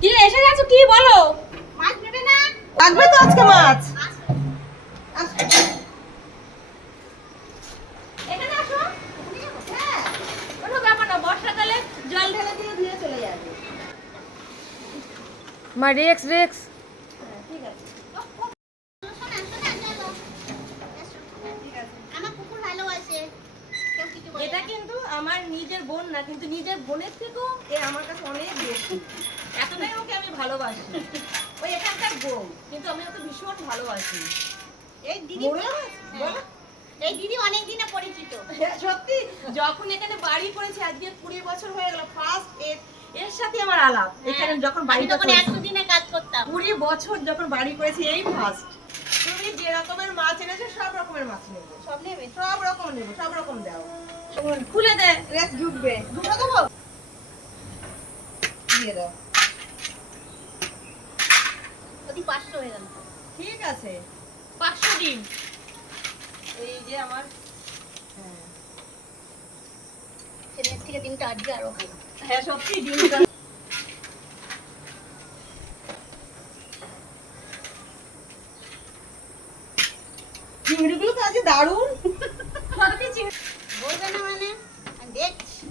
কি এসে গেছো কি বলো? মাছ নেবে না? লাগবে তো আজকে মাছ। এখানে আসো। হ্যাঁ, কোনো ব্যাপার না, বর্ষাকালে জল ঢেলে দিয়ে ধুয়ে চলে যাবে। মা রেক্স রেক্স। হ্যাঁ, ঠিক আছে। শোনা শোনা চলো। ঠিক আছে। আমার কুকুর ভালোবাসে। কেউ কিছু বলে এটা না। কিন্তু আমার নিজের বোন না, কিন্তু নিজের বোনের থেকেও এ আমার কাছে অনেক বেশি। এতটাই ওকে আমি ভালোবাসি। ওই এখানকার বউ, কিন্তু আমি ওকে ভীষণ ভালোবাসি। এই দিদি বলো? বলো। এই দিদি অনেক দিনে পরিচিত। হ্যাঁ, সত্যি যখন এখানে বাড়ি করেছে আজকে 20 বছর হয়ে গেল, ফার্স্ট এর সাথে আমার আলাপ। এখানে যখন আমি বাড়িটা তখন করেছি 100 দিনে কাজ করতাম। 20 বছর যখন বাড়ি করেছি এই ফার্স্ট। তুমি যে রকমের মাছ এনেছো সব রকমের মাছ নেবো, সব নেবে? সব রকম নেবো, সব রকম দাও। খুলে দে, রেস ঢুকবে। দুটো দেবো? দিয়ে দাও। ওদি 500 হয়ে গেল। ঠিক আছে। 500 ডিম। এই যে আমার, হ্যাঁ ছেলের থেকে ডিমটা আজকে আরো ভালো। হ্যাঁ সত্যি ডিমটা চিংড়িগুলো তো আজকে দারুণ। সত্যি চিংড়ি বলবে না মানে? আমি দেখছি।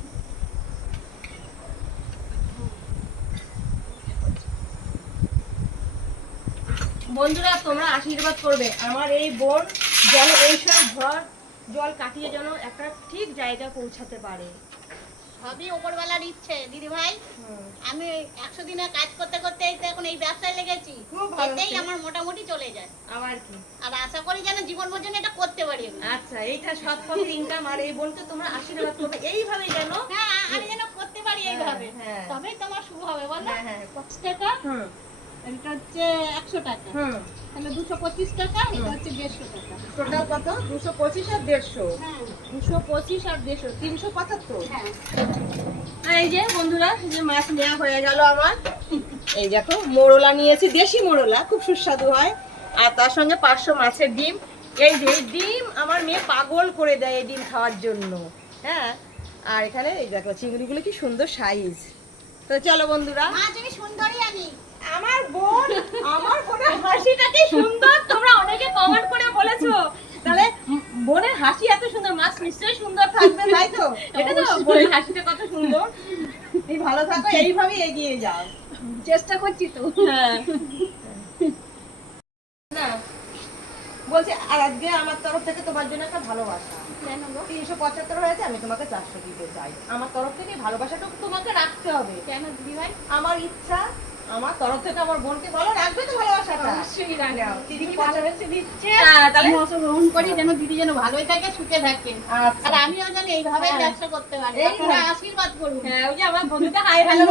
বন্ধুরা তোমরা আশীর্বাদ করবে আমার এই বোন যেন এইসব ঝড় জল কাটিয়ে যেন একটা ঠিক জায়গায় পৌঁছাতে পারে। সবই ওপরওয়ালার ইচ্ছে দিদি ভাই। আমি 100 দিনে কাজ করতে করতে এই তো এখন এই ব্যবসায় লেগেছি। খুব ভালো এতেই ছিল। আমার মোটামুটি চলে যায়। আবার কি, আর আশা করি যেন জীবন পর্যন্ত এটা করতে পারি আমি। আচ্ছা এইটা সৎ পথে ইনকাম। আর এই বোনকে তোমরা আশীর্বাদ করবে এইভাবে যেন। হ্যাঁ আমি যেন করতে পারি এইভাবে। হ্যাঁ। তবেই তোমার শুরু হবে বলো। হ্যাঁ হ্যাঁ 50 টাকা হুম এটা হচ্ছে 100 টাকা। হুম তাহলে 225 টাকা এটা হচ্ছে 150 টাকা। টোটাল কত? 225 আর 150। হ্যাঁ 225 আর 150, 375। হ্যাঁ এই যে বন্ধুরা, এই যে মাছ নেওয়া হয়ে গেল আমার। এই দেখো মোরলা নিয়েছি, দেশি মোরলা, খুব সুস্বাদু হয়। আর তার সঙ্গে 500 মাছের ডিম। এই যে এই ডিম আমার মেয়ে পাগল করে দেয় এই ডিম খাওয়ার জন্য। হ্যাঁ, আর এখানে এই দেখো চিংড়িগুলো কি সুন্দর সাইজ। তো চলো বন্ধুরা, মাছ আমি সুন্দরই আনি। আমার বোনের হাসিটা কি সুন্দর, তোমরা অনেকে কমেন্ট করে বলেছো। তাহলে বোনের হাসি এত সুন্দর, মাছ নিশ্চয়ই সুন্দর থাকবে, তাই তো? এটা তো বোনের হাসিটা কত সুন্দর। এই ভালো থাকো, এইভাবেই এগিয়ে যাও। চেষ্টা করছি তো। হ্যাঁ না বলছি, আর আজকে আমার তরফ থেকে তোমার জন্য একটা ভালোবাসা। কেন গো? 375 হয়েছে, আমি তোমাকে 400 দিতে চাই। আমার তরফ থেকে ভালোবাসাটুকু তোমাকে রাখতে হবে। কেন দিদি ভাই? আমার ইচ্ছা, আমার তরফ থেকে আমার বোনকে বলো, রাখবে তো ভালোবাসাটা? অবশ্যই রাখবো। নাও, দিদি 375 ভালোবেসে দিচ্ছে। হ্যাঁ, তাহলে আমি অংশগ্রহণ করি যেন দিদি যেন ভালোই থাকে, সুখে থাকে। আচ্ছা। আর আমিও যেন এইভাবে হ্যাঁ। ব্যবসা করতে পারি। এই আপনারা হ্যাঁ। আশীর্বাদ করুন। হ্যাঁ, ওই যে আমার বন্ধুটা হাই হ্যালো